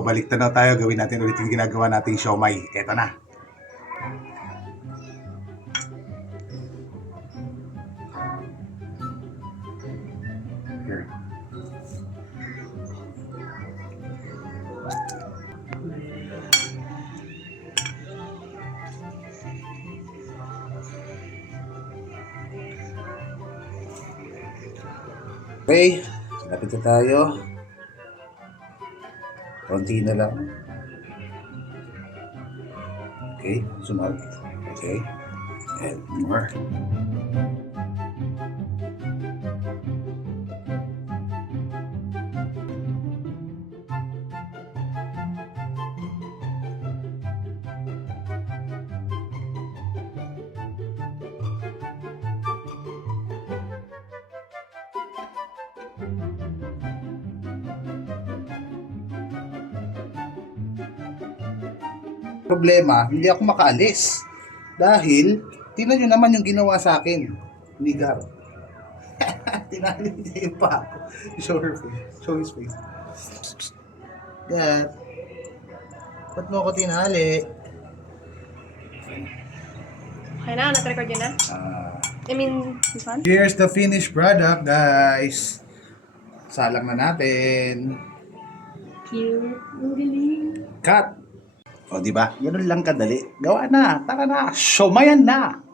Balik na tayo, gawin natin ulit yung ginagawa nating siomay. Eto na. Here. Okay, lapit na tayo. Konti na lang. Okay, sunod. Okay. And more. Problema, hindi ako makaalis. Dahil, tingnan nyo naman yung ginawa sa akin. Nigar. Tinali niya yung pa ako. Show her face. Show his face. Dad, ba't mo ako tinali? Okay na, nat-record yun na? Ah, I mean, this one? Here's the finished product, guys. Salang na natin. Cute. Ang galing. Cut. O, di ba? Ganun lang kadali. Gawa na. Tara na. Shomayan na.